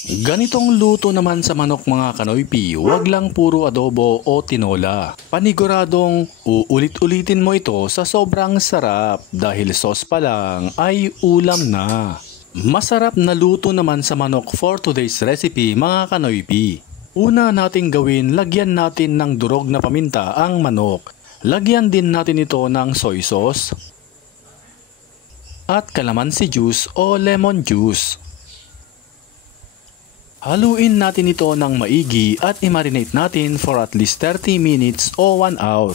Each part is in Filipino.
Ganitong luto naman sa manok mga kanoypi, wag lang puro adobo o tinola. Paniguradong uulit-ulitin mo ito sa sobrang sarap dahil sauce pa lang ay ulam na. Masarap na luto naman sa manok for today's recipe mga kanoypi. Una nating gawin, lagyan natin ng durog na paminta ang manok. Lagyan din natin ito ng soy sauce at calamansi juice o lemon juice. Haluin natin ito ng maigi at i-marinate natin for at least 30 minutes o 1 hour.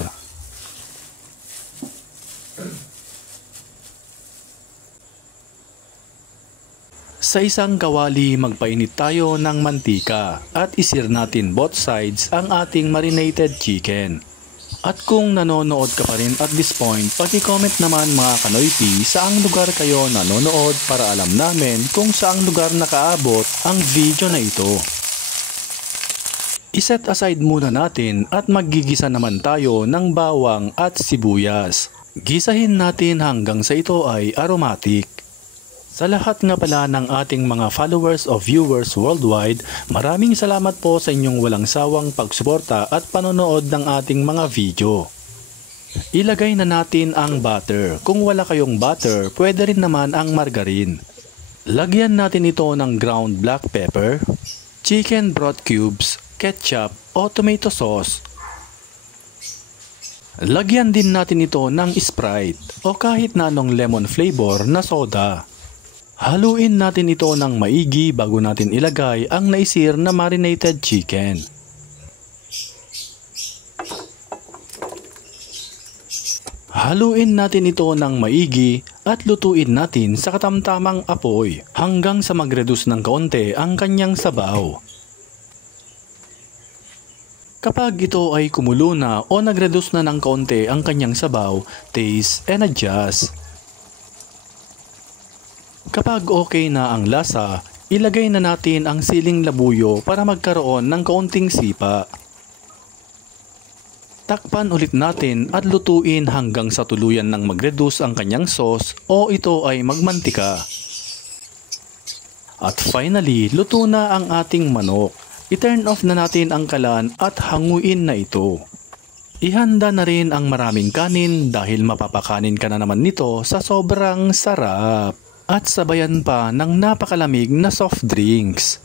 Sa isang kawali, magpainit tayo ng mantika at isir natin both sides ang ating marinated chicken. At kung nanonood ka pa rin at this point, paki-comment naman mga kanoypi saang lugar kayo nanonood para alam namin kung saang lugar nakaabot ang video na ito. Iset aside muna natin at maggigisa naman tayo ng bawang at sibuyas. Gisahin natin hanggang sa ito ay aromatic. Sa lahat nga pala ng ating mga followers o viewers worldwide, maraming salamat po sa inyong walang sawang pagsuporta at panonood ng ating mga video. Ilagay na natin ang butter. Kung wala kayong butter, pwede rin naman ang margarine. Lagyan natin ito ng ground black pepper, chicken broth cubes, ketchup o tomato sauce. Lagyan din natin ito ng Sprite o kahit na anong lemon flavor na soda. Haluin natin ito ng maigi bago natin ilagay ang naisir na marinated chicken. Haluin natin ito ng maigi at lutuin natin sa katamtamang apoy hanggang sa mag-reduce ng kaunti ang kanyang sabaw. Kapag ito ay kumulo na o nag-reduce na ng kaunti ang kanyang sabaw, taste and adjust. Kapag okay na ang lasa, ilagay na natin ang siling labuyo para magkaroon ng kaunting sipa. Takpan ulit natin at lutuin hanggang sa tuluyan ng mag-reduce ang kanyang sauce o ito ay magmantika. At finally, luto na ang ating manok. I-turn off na natin ang kalan at hanguin na ito. Ihanda na rin ang maraming kanin dahil mapapakanin ka na naman nito sa sobrang sarap. At sabayan pa ng napakalamig na soft drinks.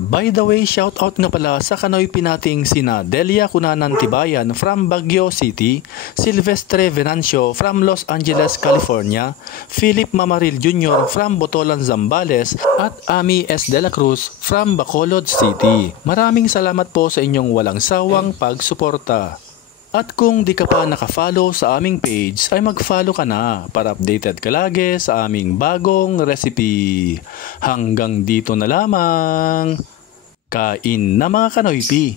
By the way, shoutout nga pala sa kanoypi nating sina Delia Cunanan Tibayan from Baguio City, Silvestre Venancio from Los Angeles, California, Philip Mamaril Jr. from Botolan, Zambales, at Ami S. De La Cruz from Bacolod City. Maraming salamat po sa inyong walang sawang pagsuporta. At kung di ka pa nakafollow sa aming page ay mag-follow ka na para updated ka lagi sa aming bagong recipe. Hanggang dito na lamang. Kain na mga kanoypi!